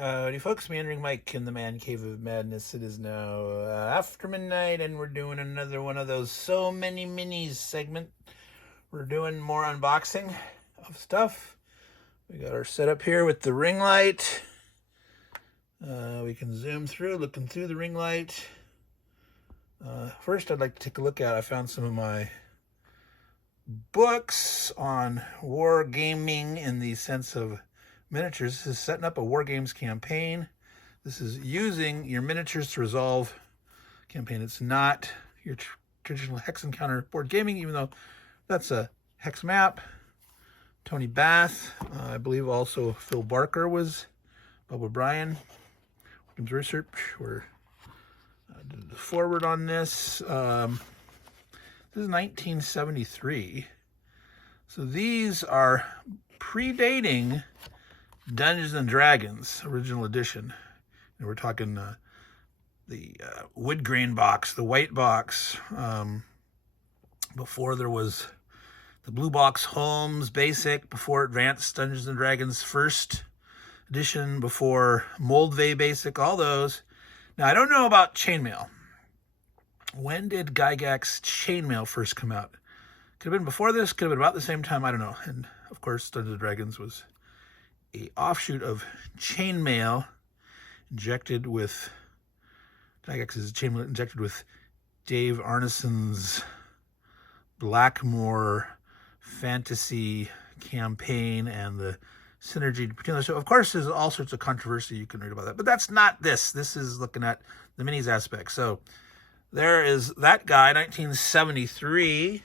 Howdy folks, Meandering Mike in the man cave of madness. It is now after midnight and we're doing another one of those so many minis segment. We're doing more unboxing of stuff. We got our setup here with the ring light. We can zoom through, looking through the ring light. First I'd like to take a look at, I found some of my books on war gaming in the sense of miniatures. This is setting up a war games campaign. This is using your miniatures to resolve campaign. It's not your traditional hex encounter board gaming, even though that's a hex map. Tony Bath, I believe also Phil Barker was, Bob O'Brien, Games Research. We're did the forward on this. This is 1973. So these are predating Dungeons and Dragons original edition. And we're talking the wood grain box, the white box, before there was the blue box Holmes basic, before advanced Dungeons and Dragons first edition, before Moldvay basic, all those. Now I don't know about chainmail. When did Gygax's chainmail first come out? Could have been before this, could have been about the same time, I don't know. And of course Dungeons and Dragons was a offshoot of chainmail injected with Gygax's chainmail injected with Dave Arneson's Blackmore fantasy campaign and the synergy between those. So of course there's all sorts of controversy you can read about that, but that's not this. This is looking at the minis aspect. So there is that guy, 1973.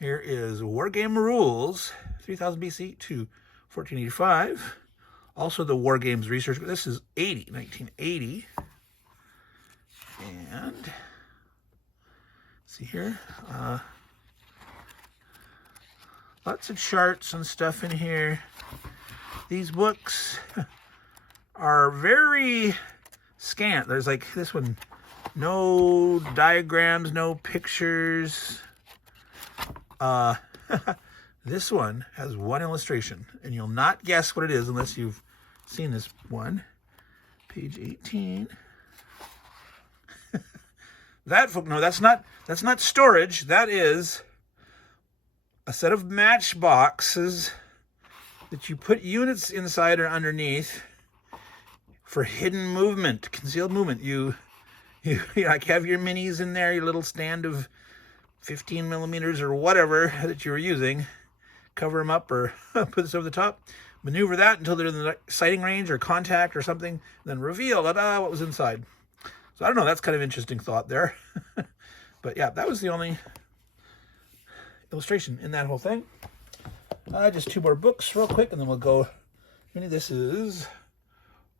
Here is War Game Rules, 3000 BC to 1485. Also the War Games Research. This is 1980. And see here, lots of charts and stuff in here. These books are very scant. There's like this one, no diagrams, no pictures. This one has one illustration, and you'll not guess what it is unless you've seen this one. Page 18. No, that's not storage. That is a set of matchboxes that you put units inside or underneath for hidden movement, concealed movement. You like have your minis in there, your little stand of 15 millimeters or whatever that you were using. Cover them up or put this over the top, maneuver that until they're in the sighting range or contact or something, then reveal what was inside. So I don't know, that's kind of interesting thought there. But yeah, that was the only illustration in that whole thing. Just two more books real quick and then we'll go. This is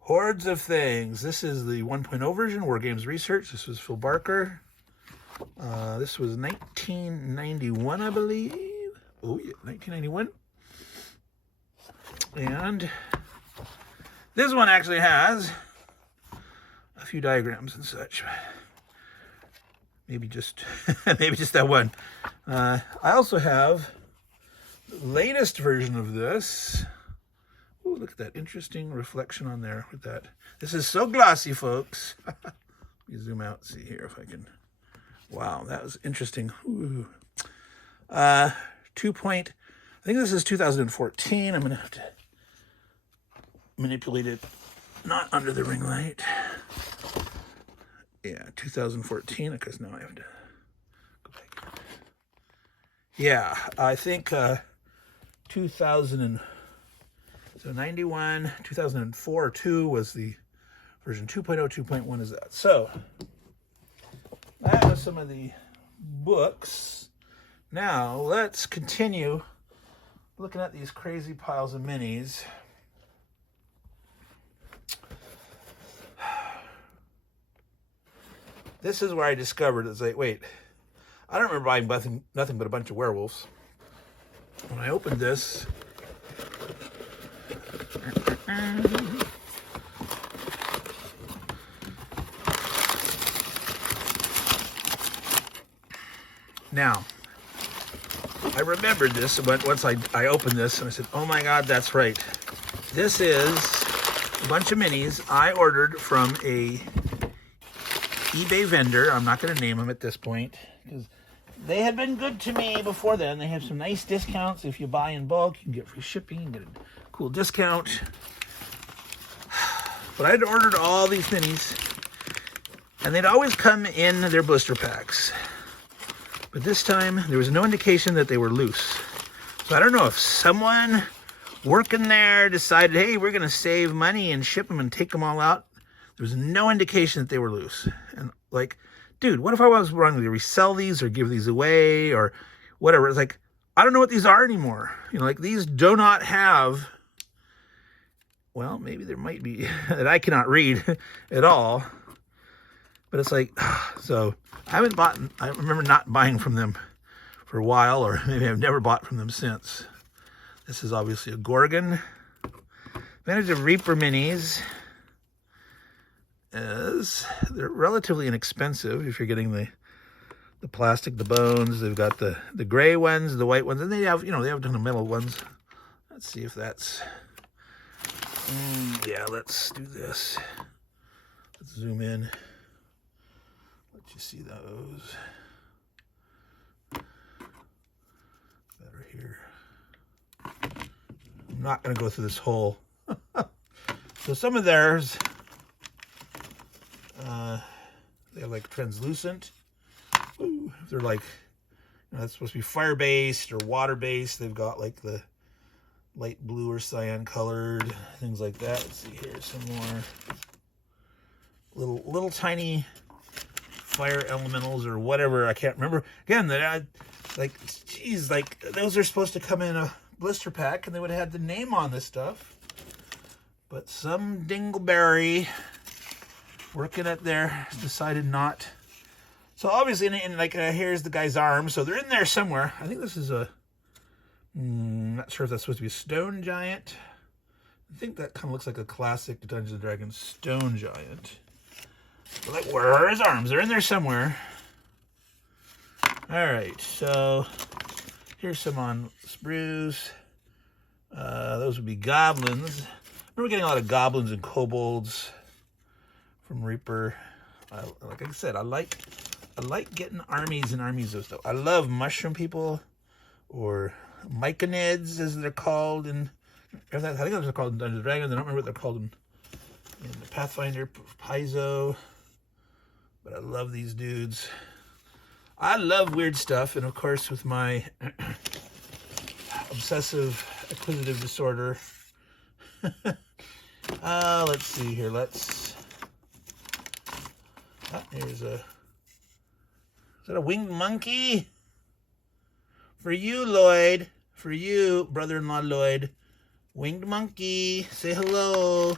Hordes of Things. This is the 1.0 version, War Games Research. This was Phil Barker. This was 1991, I believe. Oh yeah, 1991. And this one actually has a few diagrams and such. Maybe just that one. I also have the latest version of this. Ooh, look at that interesting reflection on there with that. This is so glossy, folks. Let me zoom out, see here if I can. Wow, that was interesting. Ooh. I think this is 2014. I'm going to have to manipulate it, not under the ring light. Yeah, 2014, because now I have to go back. Yeah, I think 91, 2004 or 2 was the version 2.0, 2.1 is that. So, that was some of the books. Now, let's continue looking at these crazy piles of minis. This is where I discovered, it's like, wait, I don't remember buying nothing but a bunch of werewolves. When I opened this, now, I remembered this once I opened this and I said, oh my God, that's right. This is a bunch of minis I ordered from a eBay vendor. I'm not going to name them at this point because they had been good to me before then. They have some nice discounts. If you buy in bulk, you can get free shipping, you can get a cool discount. But I had ordered all these minis, and they'd always come in their blister packs. But this time, there was no indication that they were loose. So I don't know if someone working there decided, hey, we're going to save money and ship them and take them all out. There was no indication that they were loose. And like, dude, what if I was wrong? Do we resell these or give these away or whatever? It's like, I don't know what these are anymore. You know, like these do not have, well, maybe there might be that I cannot read at all. But it's like, so I remember not buying from them for a while, or maybe I've never bought from them since. This is obviously a Gorgon. Advantage of Reaper minis is they're relatively inexpensive if you're getting the plastic, the bones. They've got the gray ones, the white ones, and they have, you know, they have a ton of metal ones. Let's see if that's, yeah, let's do this. Let's zoom in. Let you see those. Better here. I'm not going to go through this whole. So some of theirs, they're like translucent. Ooh, they're like, you know, that's supposed to be fire-based or water-based. They've got like the light blue or cyan colored, things like that. Let's see here, some more little tiny fire elementals or whatever. I can't remember. Again, that like, geez, like those are supposed to come in a blister pack and they would have had the name on this stuff. But some dingleberry working at there decided not. So obviously, and like here's the guy's arm. So they're in there somewhere. I think this is a, not sure if that's supposed to be a stone giant. I think that kind of looks like a classic Dungeons & Dragons stone giant. But like, where are his arms? They're in there somewhere. All right, so here's some on spruce. Those would be goblins. I remember getting a lot of goblins and kobolds from Reaper. Like I said, I like getting armies and armies of stuff. I love mushroom people, or myconids as they're called in, I think those are called in Dungeons & Dragons. I don't remember what they're called in the Pathfinder, Paizo. But I love these dudes. I love weird stuff, and of course with my obsessive acquisitive disorder. Let's see here. Here's is that a winged monkey? For you, Lloyd. For you, brother-in-law Lloyd. Winged monkey. Say hello.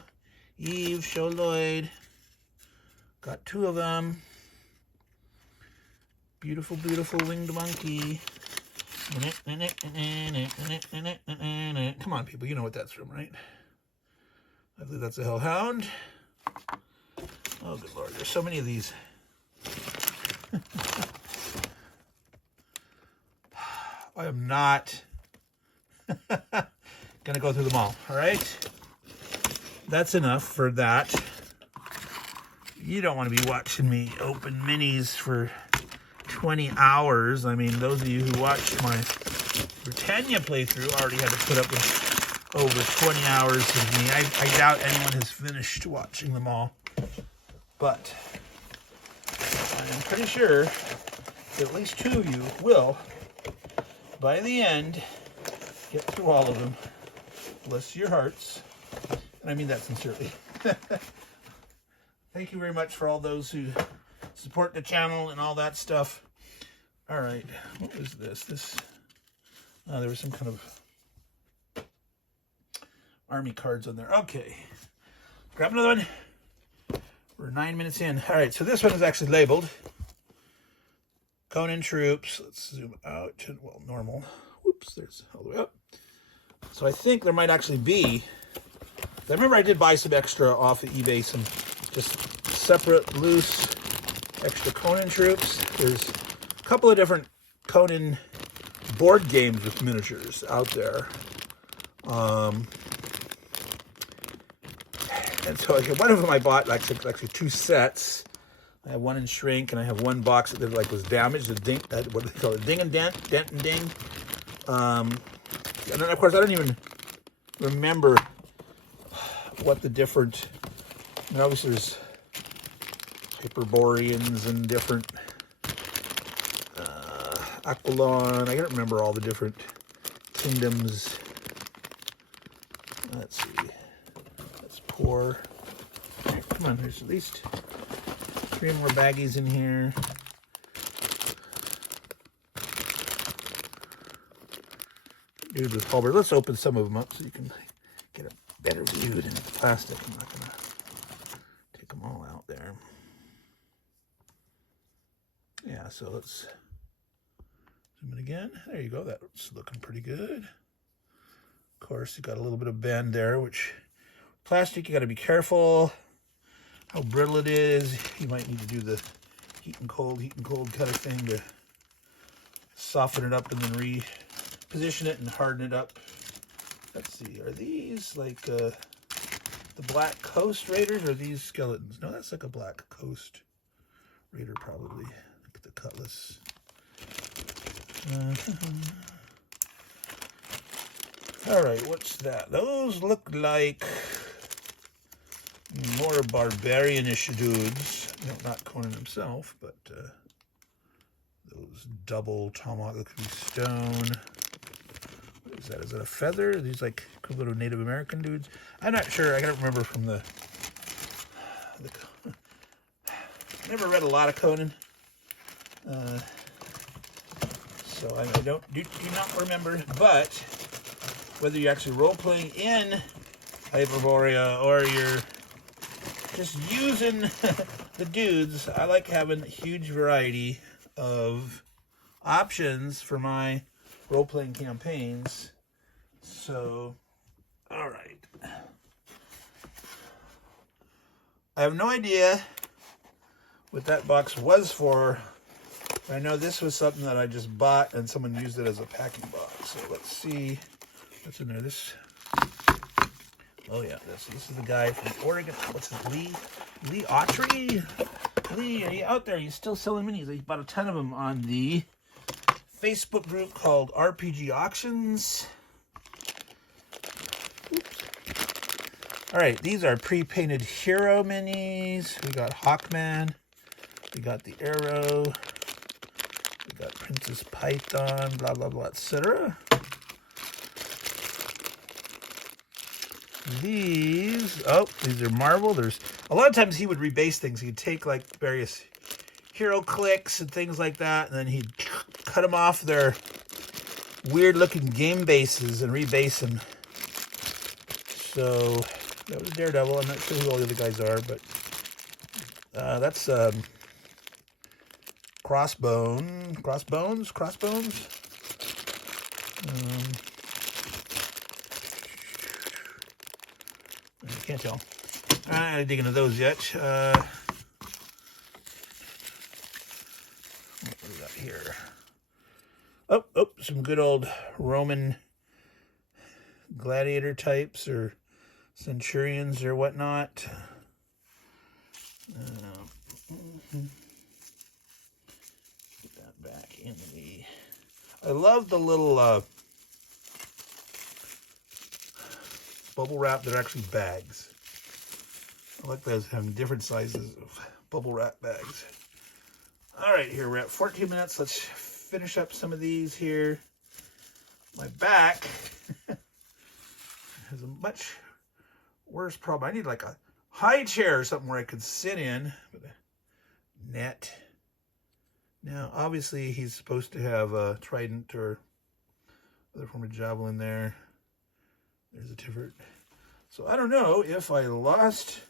Eve, show Lloyd. Got two of them. Beautiful, beautiful winged monkey. Come on, people. You know what that's from, right? I believe that's a hellhound. Oh, good Lord. There's so many of these. I am not going to go through them all right? That's enough for that. You don't want to be watching me open minis for 20 hours. I mean, those of you who watched my Britannia playthrough already had to put up with over 20 hours of me. I doubt anyone has finished watching them all. But I am pretty sure that at least two of you will, by the end, get through all of them. Bless your hearts. And I mean that sincerely. Thank you very much for all those who support the channel and all that stuff. All right, what was this? There was some kind of army cards on there. Okay, grab another one. We're 9 minutes in. All right, so this one is actually labeled Conan Troops. Let's zoom out to, well, normal. Whoops, there's all the way up. So I think there might actually be, I remember I did buy some extra off of eBay, some just separate, loose, extra Conan Troops. There's a couple of different Conan board games with miniatures out there. And so one of them I bought actually 2 sets. I have one in shrink, and I have one box that like was damaged. The ding, what do they call it? Ding and dent, dent and ding. And then of course I don't even remember what the different. I mean, obviously there's Hyperboreans and different Aquilon. I don't remember all the different kingdoms. Let's see. Let's pour. Right, come on, there's at least 3 more baggies in here. Dude with halberd. Let's open some of them up so you can get a better view than the plastic. I'm not gonna take them all out there. Yeah, so let's zoom in again. There you go. That's looking pretty good. Of course, you got a little bit of bend there, which plastic, you got to be careful how brittle it is. You might need to do the heat and cold kind of thing to soften it up and then reposition it and harden it up. Let's see, are these like the Black Coast Raiders, or are these skeletons? No, that's like a Black Coast Raider probably. Look at the cutlass. All right, what's that? Those look like more barbarian-ish dudes. No, not Conan himself, but those double tomahawk, that could be stone. What is that? Is that a feather? Are these like equivalent of Native American dudes? I'm not sure. I don't remember from the I never read a lot of Conan. So I do not remember, but whether you're actually role-playing in Hyperborea or you're just using the dudes, I like having a huge variety of options for my role-playing campaigns. So, all right. I have no idea what that box was for. I know this was something that I just bought and someone used it as a packing box. So let's see what's in there. Oh yeah, this is the guy from Oregon. What's his, Lee Autry? Lee, are you out there? Are you still selling minis? I bought a ton of them on the Facebook group called RPG Auctions. All right, these are pre-painted hero minis. We got Hawkman. We got the Arrow. We got Princess Python, blah, blah, blah, etc. These are Marvel. There's a lot of times he would rebase things. He'd take like various hero clicks and things like that, and then he'd cut them off their weird looking game bases and rebase them. So that was Daredevil. I'm not sure who all the other guys are, but that's Crossbones. I can't tell. I didn't dig into those yet. What do we got here? Oh, some good old Roman gladiator types or centurions or whatnot. Put that back in the... I love the little bubble wrap that are actually bags. I like those having different sizes of bubble wrap bags. All right, here we're at 14 minutes. Let's finish up some of these here. My back has a much worse problem. I need like a high chair or something where I could sit in with a net. Now, obviously, he's supposed to have a trident or other form of javelin there. There's a different. So I don't know if I lost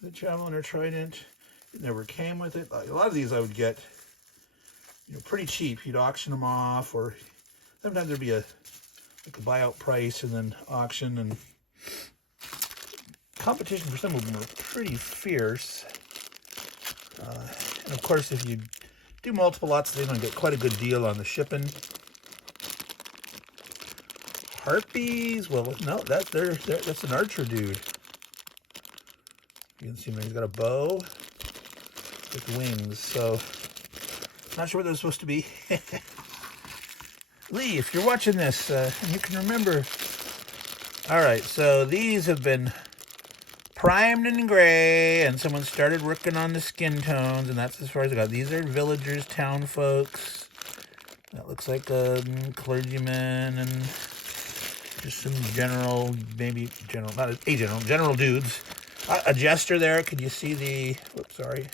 the javelin or trident. It never came with it. A lot of these I would get, pretty cheap. You'd auction them off, or sometimes there'd be a buyout price and then auction, and competition for some of them are pretty fierce. And of course, if you do multiple lots, they're going to get quite a good deal on the shipping. harpies. Well, no, that's an archer dude. You can see him, he's got a bow with wings. So, not sure what those are supposed to be. Lee, if you're watching this, and you can remember. All right, so these have been primed in gray, and someone started working on the skin tones, and that's as far as I got. These are villagers, town folks. That looks like a clergyman and just some general, maybe general, not a general, general dudes. A jester there. Can you see the? Whoops, sorry.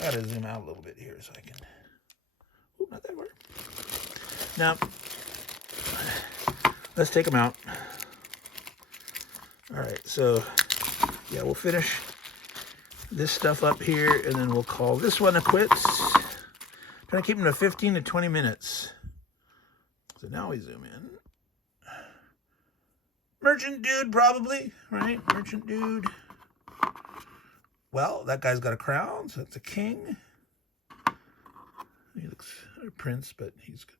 I gotta zoom out a little bit here so I can. Oop, not that word. Now, let's take them out. All right, so yeah, we'll finish this stuff up here, and then we'll call this one a quits. Trying to keep them to 15 to 20 minutes. So now we zoom in. Merchant dude, probably, right? Merchant dude. Well, that guy's got a crown, so it's a king. He looks a prince, but he's good.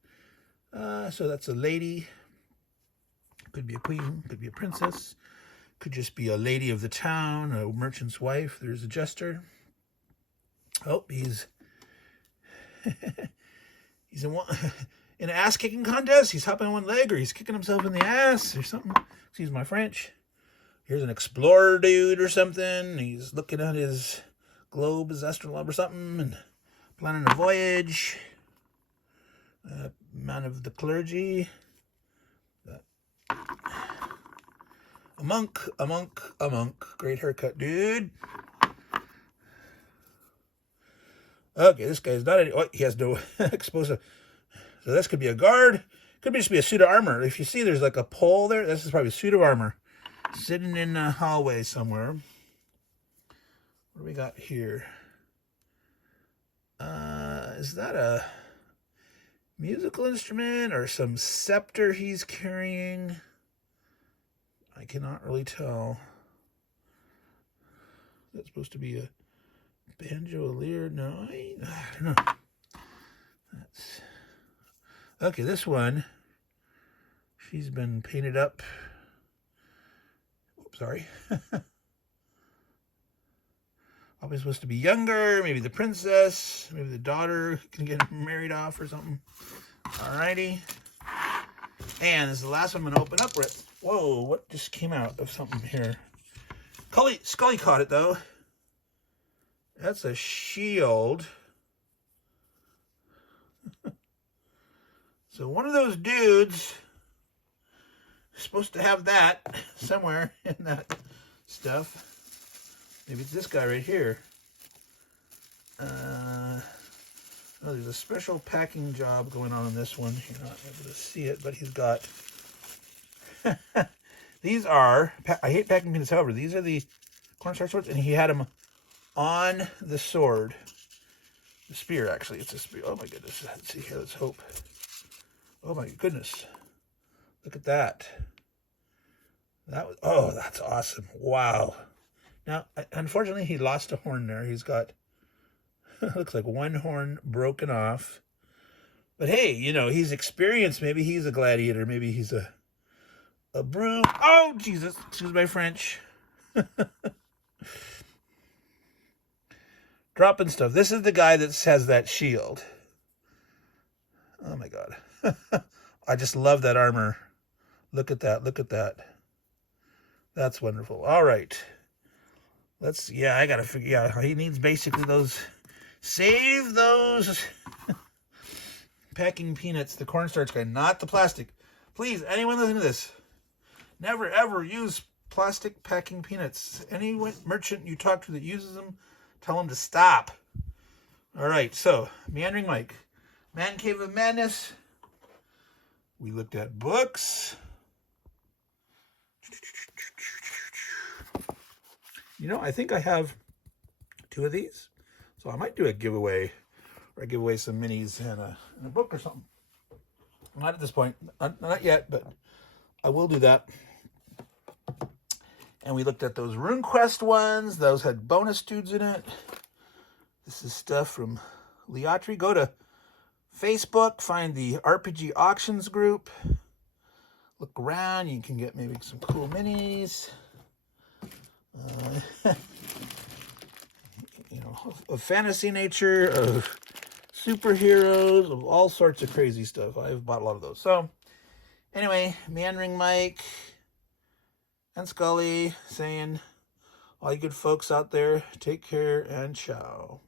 So that's a lady. Could be a queen, could be a princess. Could just be a lady of the town, a merchant's wife. There's a jester. Oh, he's in an ass-kicking contest. He's hopping on one leg, or he's kicking himself in the ass or something. Excuse my French. Here's an explorer dude or something. He's looking at his globe, his astrolabe or something, and planning a voyage. Man of the clergy. A monk. Great haircut, dude. Okay, this guy's not any. Oh, he has no explosive. So this could be a guard. Could just be a suit of armor. If you see, there's like a pole there. This is probably a suit of armor, sitting in a hallway somewhere. What do we got here? Is that a musical instrument or some scepter he's carrying? I cannot really tell. Is that supposed to be a banjo, a lyre? No, I don't know. That's okay. This one, she's been painted up. Oops, sorry. Probably supposed to be younger. Maybe the princess. Maybe the daughter can get married off or something. Alrighty. And this is the last one I'm going to open up with. Whoa, what just came out of something here? Scully caught it, though. That's a shield. So one of those dudes is supposed to have that somewhere in that stuff. Maybe it's this guy right here. Oh, there's a special packing job going on this one. You're not able to see it, but he's got... These are... I hate packing peanuts, however. These are the cornstarch swords, and he had them on the sword. The spear, actually. It's a spear. Oh, my goodness. Let's see here. Let's hope. Oh, my goodness. Look at that. That was... Oh, that's awesome. Wow. Now, unfortunately, he lost a horn there. He's got... looks like one horn broken off. But hey, you know, he's experienced. Maybe he's a gladiator. Maybe he's a broom. Oh, Jesus. Excuse my French. Dropping stuff. This is the guy that has that shield. Oh, my God. I just love that armor. Look at that. Look at that. That's wonderful. All right. Yeah, I got to figure out. He needs basically those... Save those packing peanuts, the cornstarch guy, not the plastic. Please, anyone listening to this, never ever use plastic packing peanuts. Any merchant you talk to that uses them, tell them to stop. All right, so Meandering Mike, Man Cave of Madness. We looked at books. You know, I think I have 2 of these. So I might do a giveaway, or give away some minis and a book or something. Not at this point, not yet, but I will do that. And we looked at those RuneQuest ones. Those had bonus dudes in it. This is stuff from Liatri. Go to Facebook, find the RPG auctions group. look around. You can get maybe some cool minis. You know, of fantasy nature, of superheroes, of all sorts of crazy stuff. I've bought a lot of those. So, anyway, Meandering Mike and Scully saying, all you good folks out there, take care and ciao.